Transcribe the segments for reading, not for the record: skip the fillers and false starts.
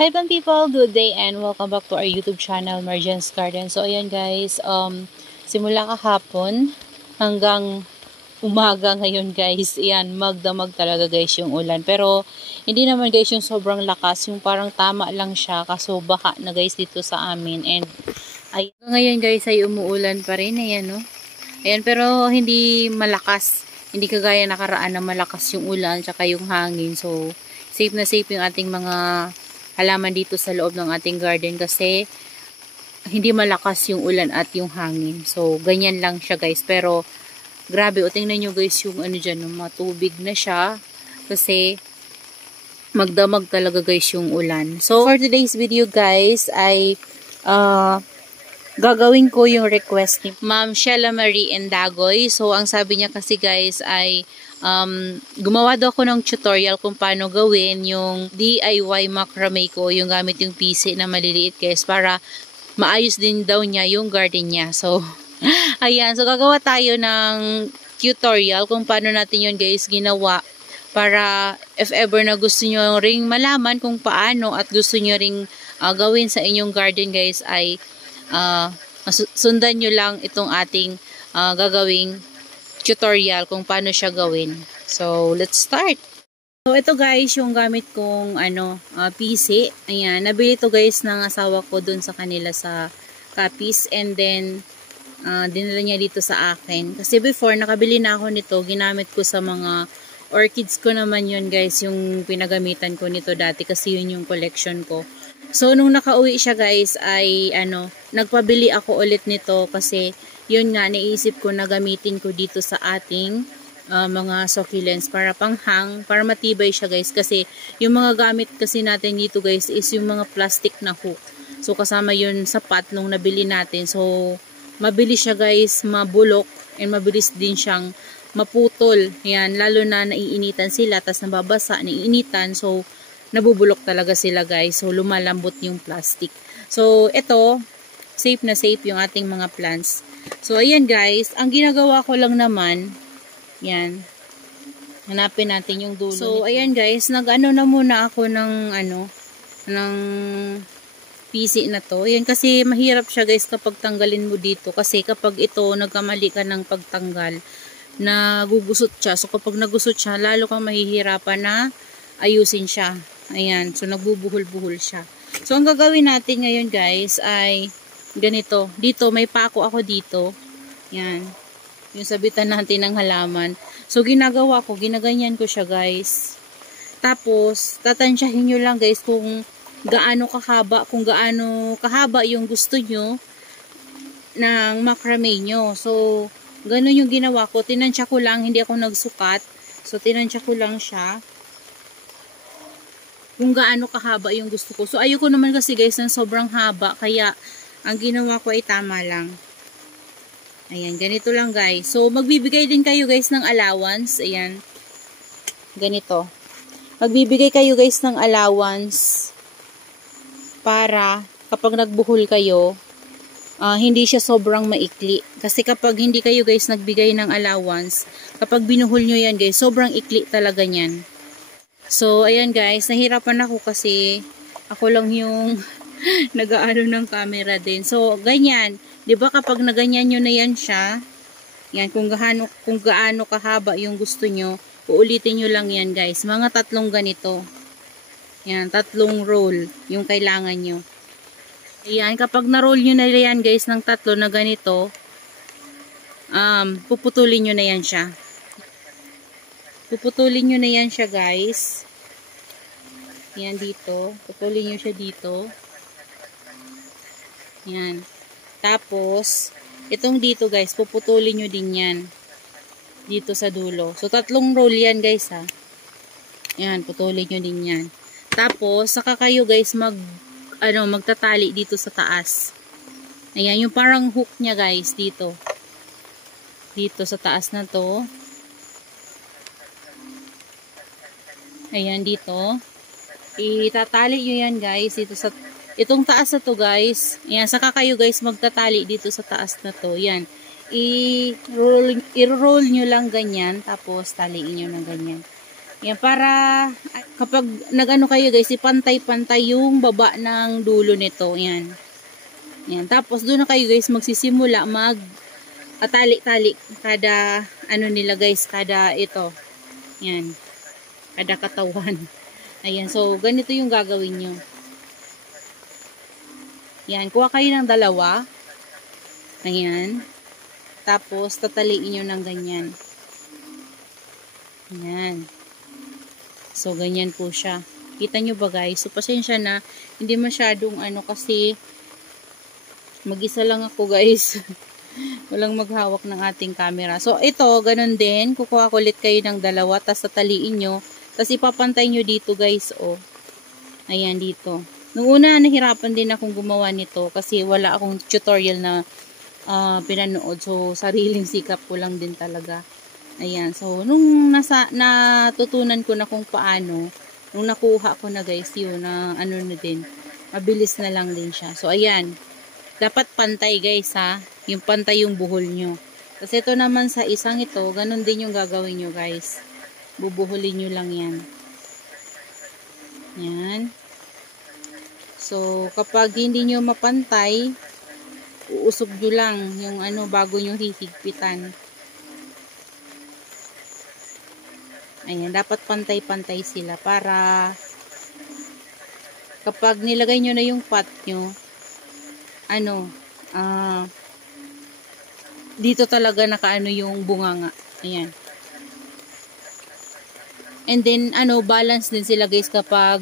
Hi bang people, good day and welcome back to our YouTube channel, Marjan's Garden. So ayan guys, simula kahapon hanggang umaga ngayon guys, ayan, magdamag talaga guys yung ulan. Pero hindi naman guys yung sobrang lakas, yung parang tama lang siya, kaso baka na guys dito sa amin. And ay, ngayon guys ay umuulan pa rin, ayan no. Ayan, pero hindi malakas, hindi kagaya nakaraan na malakas yung ulan tsaka yung hangin. So safe na safe yung ating mga halaman dito sa loob ng ating garden kasi hindi malakas yung ulan at yung hangin. So, ganyan lang siya guys. Pero, grabe. O, tingnan nyo guys yung ano dyan, matubig na siya. Kasi, magdamag talaga guys yung ulan. So, for today's video guys, ay gagawin ko yung request ni Ma'am Sheila Marie Endagoy. So, ang sabi niya kasi guys ay gumawa daw ako ng tutorial kung paano gawin yung DIY macrame ko, yung gamit yung PC na maliliit guys, para maayos din daw niya yung garden niya. So, ayan. So, gagawa tayo ng tutorial kung paano natin yun guys ginawa, para if ever na gusto nyo ring malaman kung paano at gusto nyo ring gawin sa inyong garden guys, ay sundan nyo lang itong ating gagawing tutorial kung paano siya gawin. So, let's start. So, ito guys, yung gamit kong PC. Ayan, nabili to guys ng asawa ko dun sa kanila sa Capiz. And then, dinala niya dito sa akin. Kasi before, nakabili na ako nito. Ginamit ko sa mga orchids ko naman yun guys. Yung pinagamitan ko nito dati kasi yun yung collection ko. So, nung nakauwi siya guys, ay nagpabili ako ulit nito kasi yun nga, naisip ko na gamitin ko dito sa ating mga succulents para panghang, para matibay siya guys. Kasi yung mga gamit kasi natin dito guys is yung mga plastic na hook. So kasama yun sa pot nung nabili natin. So mabilis siya guys mabulok and mabilis din siyang maputol. Yan, lalo na naiinitan sila, tas nababasa, naiinitan. So nabubulok talaga sila guys. So lumalambot yung plastic. So ito, safe na safe yung ating mga plants. So, ayan guys, ang ginagawa ko lang naman, yan, hanapin natin yung dulo. So, ayan guys, nag-ano na muna ako ng, ng PC na to. Yan kasi mahirap siya guys kapag tanggalin mo dito. Kasi kapag ito, nagkamali ka ng pagtanggal, nagugusot siya. So, kapag nagusot siya, lalo kang mahihirapan na ayusin siya. Ayan, so nagbubuhol-buhol siya. So, ang gagawin natin ngayon guys ay ganito. Dito, may pako ako dito. Yan. Yung sabitan natin ng halaman. So, ginagawa ko, ginaganyan ko siya, guys. Tapos, tatansyahin nyo lang, guys, kung gaano kahaba yung gusto nyo ng macrame nyo. So, ganun yung ginawa ko. Tinansya ko lang, hindi ako nagsukat. So, tinansya ko lang siya kung gaano kahaba yung gusto ko. So, ayoko naman kasi, guys, ng sobrang haba. Kaya, ang ginawa ko ay tama lang. Ayan, ganito lang guys. So, magbibigay din kayo guys ng allowance. Ayan. Ganito. Magbibigay kayo guys ng allowance para kapag nagbuhol kayo, hindi siya sobrang maikli. Kasi kapag hindi kayo guys nagbigay ng allowance, kapag binuhol nyo yan guys, sobrang ikli talaga yan. So, ayan guys, nahirapan ako kasi ako lang yung nag-aano ng camera din. So, ganyan. 'Di ba kapag naganyan nyo na yan siya, yan, kung gaano kahaba yung gusto nyo, uulitin nyo lang yan guys. Mga 3 ganito. Yan, 3 roll yung kailangan nyo. Ayan, kapag na-roll nyo na yan guys ng 3 na ganito, puputulin nyo na yan siya. Puputulin nyo na yan siya guys. Yan dito. Puputulin nyo siya dito. Yan. Tapos, itong dito guys, puputulin nyo din yan. Dito sa dulo. So, 3 roll yan guys ha. Yan, putulin nyo din yan. Tapos, saka kayo guys magtatali dito sa taas. Ayan, yung parang hook niya guys, dito. Dito sa taas na to. Ayan, dito. Itatali nyo yan guys, dito sa itong taas na to guys. Ayan, saka kayo guys magtatali dito sa taas na to. Yan. I-roll nyo lang ganyan. Tapos taliin nyo ng ganyan. Yan, para kapag nagano kayo guys, ipantay-pantay yung baba ng dulo nito. Yan. Yan. Tapos doon na kayo guys magsisimula tali-tali kada ano nila guys, kada ito. Yan. Kada katawan. Ayan. So, ganito yung gagawin nyo. Yan. Kuha kayo ng dalawa. Ayan. Tapos, tataliin nyo ng ganyan. Ayan. So, ganyan po siya. Kita nyo ba guys? So, pasensya na. Hindi masyadong ano kasi mag-isa lang ako guys. Walang maghawak ng ating camera. So, ito, ganun din. Kukuha ulit kayo ng dalawa. Tapos, tataliin nyo. Tapos, ipapantay nyo dito guys. Oh. Ayan, dito. Nung una, nahirapan din akong gumawa nito. Kasi wala akong tutorial na pinanood. So, sariling sikap ko lang din talaga. Ayan. So, nung natutunan ko na kung paano, nung nakuha ko na guys, yun, na ano na din. Mabilis na lang din siya. So, ayan. Dapat pantay guys ha. Yung pantay yung buhol nyo. Kasi ito naman sa isang ito, ganun din yung gagawin nyo guys. Bubuhulin nyo lang yan. Yan. So, kapag hindi nyo mapantay, uusog nyo lang yung ano bago nyo hihigpitan. Ayan, dapat pantay-pantay sila para kapag nilagay nyo na yung pot nyo, ano, dito talaga nakaano yung bunganga. Ayan. And then, ano, balance din sila guys kapag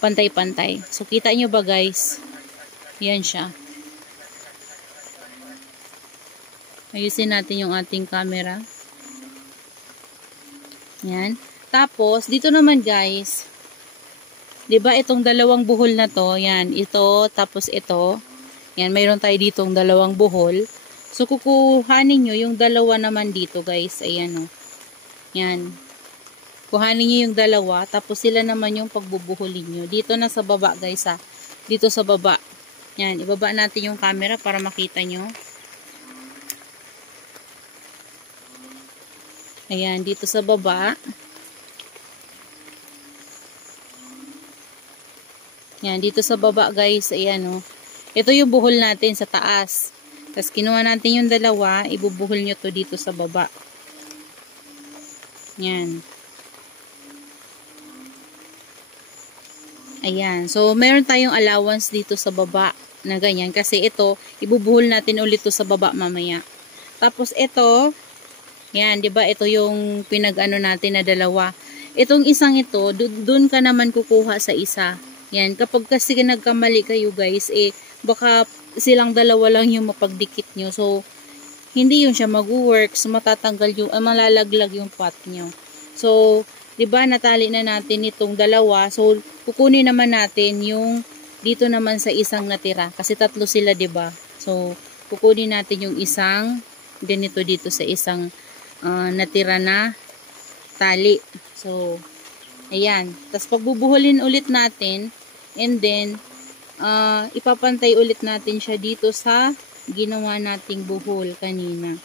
pantay-pantay. So, kita nyo ba guys? Yan siya. Ayusin natin yung ating camera. Yan. Tapos, dito naman guys, 'di ba itong dalawang buhol na to, yan, ito, tapos ito. Yan, mayroon tayo ditong dalawang buhol. So, kukuhanin nyo yung dalawa naman dito guys. Ayan o. Yan. Kuhanin nyo yung dalawa, tapos sila naman yung pagbubuhulin nyo. Dito na sa baba guys ha. Dito sa baba. Yan, ibaba natin yung camera para makita nyo. Ayan, dito sa baba. Yan, dito sa baba guys, ayan o. Ito yung buhol natin sa taas. Tapos kinuha natin yung dalawa, ibubuhol nyo to dito sa baba. Yan. Ayan. So, meron tayong allowance dito sa baba na ganyan. Kasi ito, ibubuhol natin ulit to sa baba mamaya. Tapos ito, yan, 'di ba? Ito yung pinag-ano natin na dalawa. Itong isang ito, doon ka naman kukuha sa isa. Yan, kapag kasi nagkamali kayo guys, baka silang dalawa lang yung mapagdikit nyo. So, hindi yun siya mag-work. So, matatanggal yung, malalaglag yung pot nyo. So, 'di ba natali na natin itong dalawa. So, kukunin naman natin yung dito naman sa isang natira. Kasi tatlo sila, 'di ba? So, kukunin natin yung isang ganito dito sa isang natira na tali. So, ayan. Tapos pagbubuhulin ulit natin and then ipapantay ulit natin siya dito sa ginawa nating buhol kanina.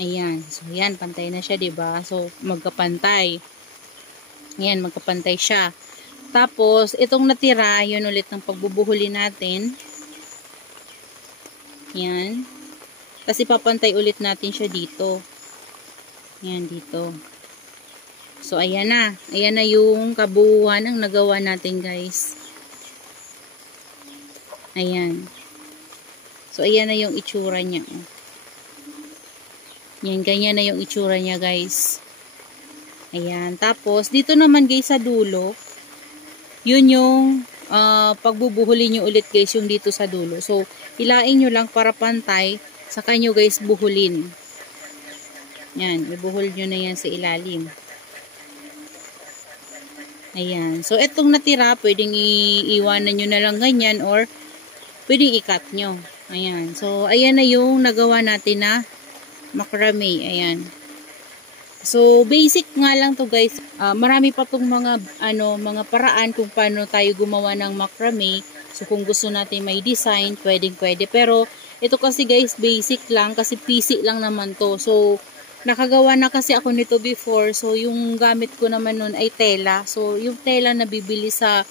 Ayan. So, ayan. Pantay na siya, 'di ba? So, magkapantay. Ayan, magkapantay siya. Tapos, itong natira, yun ulit ng pagbubuhulin natin. Ayan. Tapos, ipapantay ulit natin siya dito. Ayan, dito. So, ayan na. Ayan na yung kabuuan ang nagawa natin, guys. Ayan. So, ayan na yung itsura niya. Yan, ganyan na yung itsura niya, guys. Ayan. Tapos, dito naman, guys, sa dulo, yun yung pagbubuhulin nyo ulit, guys, yung dito sa dulo. So, hilain nyo lang para pantay. Saka nyo, guys, buhulin. Yan. Ibuhul nyo na yan sa ilalim. Ayan. So, etong natira, pwedeng iiwanan nyo na lang ganyan or pwedeng i-cut nyo. Ayan. So, ayan na yung nagawa natin na macrame. Ayan. So, basic nga lang to guys. Marami pa tong mga paraan kung paano tayo gumawa ng macrame. So, kung gusto natin may design, pwede. Pero, ito kasi guys, basic lang kasi PC lang naman to. So, nakagawa na kasi ako nito before. So, yung gamit ko naman nun ay tela. So, yung tela na bibili sa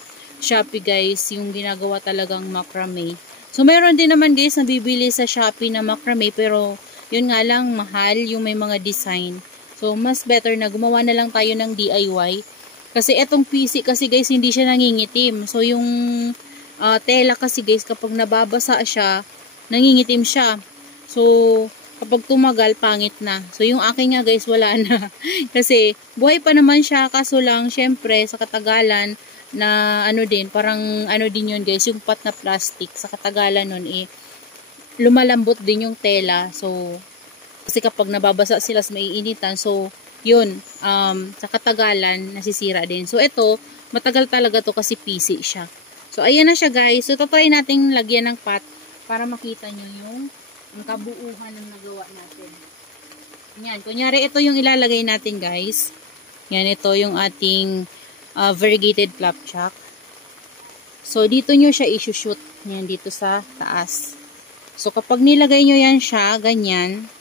Shopee guys, yung ginagawa talagang macrame. So, meron din naman guys na bibili sa Shopee na macrame, pero yun nga lang, mahal yung may mga design. So, mas better na gumawa na lang tayo ng DIY. Kasi etong PC kasi guys, hindi siya nangingitim. So, yung tela kasi guys, kapag nababasa siya, nangingitim siya. So, kapag tumagal, pangit na. So, yung akin nga guys, wala na. Kasi, buhay pa naman siya. Kaso lang, syempre, sa katagalan, na ano din, parang ano din yun guys, yung pot na plastic, sa katagalan nun, lumalambot din yung tela. So, kasi kapag nababasa sila sa maiinitan, so, yun, sa katagalan, nasisira din. So, ito, matagal talaga to kasi PC siya. So, ayan na siya guys. So, try natin lagyan ng pot para makita nyo yung kabuuhan ng nagawa natin. Yan, kunyari, ito yung ilalagay natin guys. Yan, ito yung ating variegated flapjack. So, dito nyo siya i-shoot. Yan, dito sa taas. So, kapag nilagay nyo yan siya, ganyan,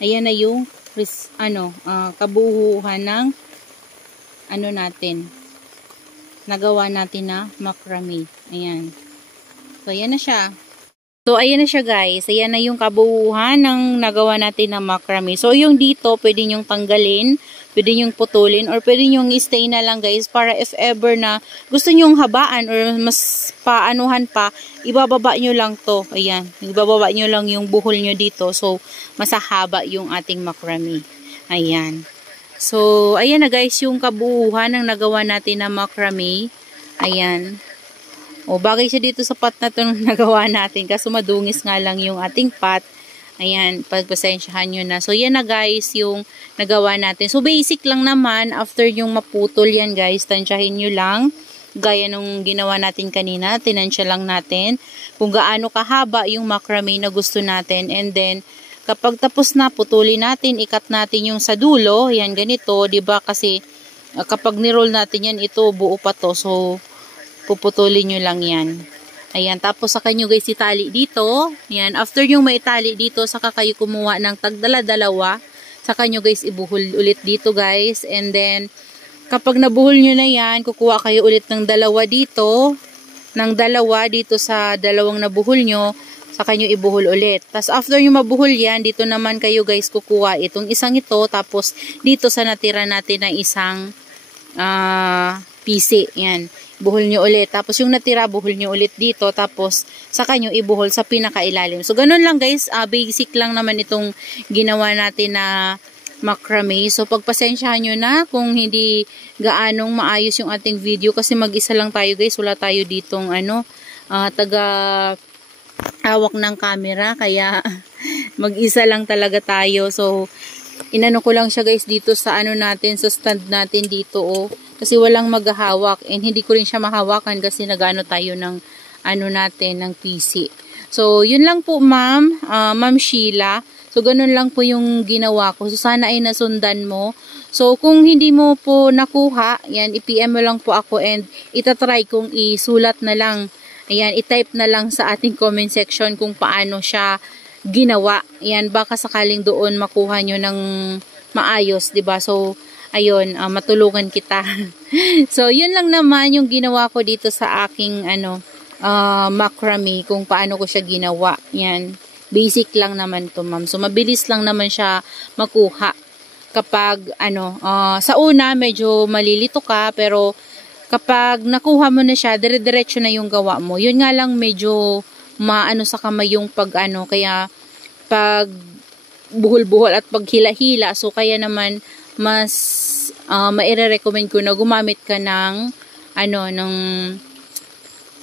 ayan na yung kabuuhan ng natin. Nagawa natin na macrame. Ayan. So, ayan na siya. So, ayan na siya guys. Ayan na yung kabuuhan ng nagawa natin na macrame. So, yung dito, pwede nyong tanggalin, pwede nyong putulin, or pwede nyong stay na lang guys, para if ever na gusto nyong habaan or mas paanuhan pa, ibababa nyo lang to. Ayan. Ibababa nyo lang yung buhol nyo dito. So, masahaba yung ating macrame. Ayan. So, ayan na guys, yung kabuuhan ng nagawa natin na macrame. Ayan. O, bagay siya dito sa pot na ito nagawa natin. Kaso madungis nga lang yung ating pot. Ayan, pagpasensyahan nyo na. So, yan na guys, yung nagawa natin. So, basic lang naman. After yung maputol yan guys, tansyahin nyo lang. Gaya nung ginawa natin kanina. Tinansya lang natin kung gaano kahaba yung macrame na gusto natin. And then, kapag tapos na, putulin natin, ikat natin yung sa dulo. Yan, ganito. Diba? Kasi, kapag niroll natin yan, ito, buo pa to. So, puputulin nyo lang yan. Ayan, tapos saka nyo guys itali dito. Ayan, after yung maitali dito, saka kayo kumuha ng tagdala-dalawa. Saka nyo guys ibuhol ulit dito guys. And then, kapag nabuhol nyo na yan, kukuha kayo ulit ng dalawa dito. Ng dalawa dito sa dalawang nabuhol nyo. Saka nyo ibuhol ulit. Tapos after nyo mabuhol yan, dito naman kayo guys kukuha itong isang ito. Tapos dito sa natira natin na isang PC. Yan. Buhol nyo ulit. Tapos yung natira, buhol nyo ulit dito. Tapos, saka nyo ibuhol sa pinakailalim. So, ganun lang guys. Basic lang naman itong ginawa natin na macrame. So, pagpasensyahan nyo na kung hindi gaanong maayos yung ating video. Kasi mag-isa lang tayo guys. Wala tayo ditong taga-hawak ng camera. Kaya, mag-isa lang talaga tayo. So, inano ko lang siya guys dito sa natin, sa stand natin dito kasi walang maghahawak and hindi ko rin siya mahawakan kasi nagano tayo ng natin ng PC. So yun lang po ma'am, Ma'am Sheila. So ganun lang po yung ginawa ko. So sana ay nasundan mo. So kung hindi mo po nakuha, yan i-PM mo lang po ako and itatry kong isulat na lang. Ayan, i-type na lang sa ating comment section kung paano siya ginawa. Yan, baka sakaling doon makuha nyo ng maayos, 'di ba? So, ayun, matulungan kita. So, yun lang naman yung ginawa ko dito sa aking macrame, kung paano ko siya ginawa. Yan, basic lang naman to, ma'am. So, mabilis lang naman siya makuha. Kapag, sa una, medyo malilito ka, pero kapag nakuha mo na siya, dire-diretso na yung gawa mo. Yun nga lang, medyo sa kamay yung kaya pag buhol-buhol at pag hila-hila, so kaya naman mas maire-recommend ko na gumamit ka ng ng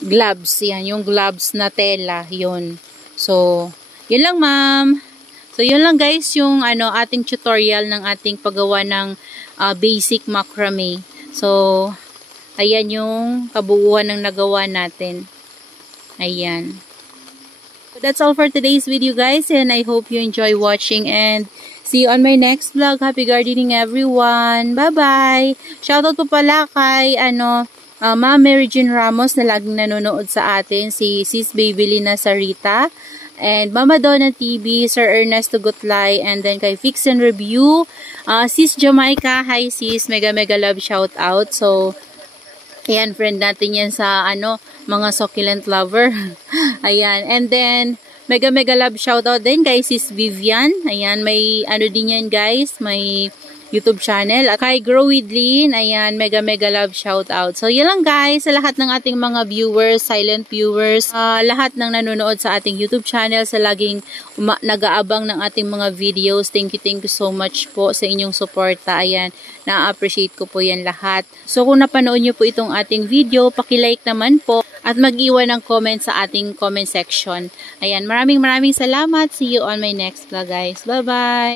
gloves. Yan, yung gloves na tela, yun. So, yun lang ma'am. So, yun lang guys yung ating tutorial ng ating paggawa ng basic macrame. So, ayan yung kabuuan ng nagawa natin. Ayan. So that's all for today's video guys, and I hope you enjoy watching and see you on my next vlog. Happy gardening everyone. Bye-bye. Shoutout po pala kay Ma'am Mary Jean Ramos na laging nanonood sa atin, si Sis Babylina Sarita. and Mama Donna TV, Sir Ernesto Gutlay, and then kay Fix and Review, Sis Jamaica, hi sis, mega love shout out. So, ayan, friend natin yan sa mga succulent lover. Ayan, and then mega love shout out din kay Sis Vivian. Ayan, may din yan guys, may YouTube channel. At kay Grow with Lynn, ayan, mega love shout out. So, yun lang guys, sa lahat ng ating mga viewers, silent viewers, lahat ng nanonood sa ating YouTube channel, sa laging nag-aabang ng ating mga videos. Thank you so much po sa inyong suporta. Ayan, na-appreciate ko po yan lahat. So, kung napanood nyo po itong ating video, paki-like naman po at mag-iwan ng comment sa ating comment section. Ayan, maraming salamat. See you on my next vlog guys. Bye-bye!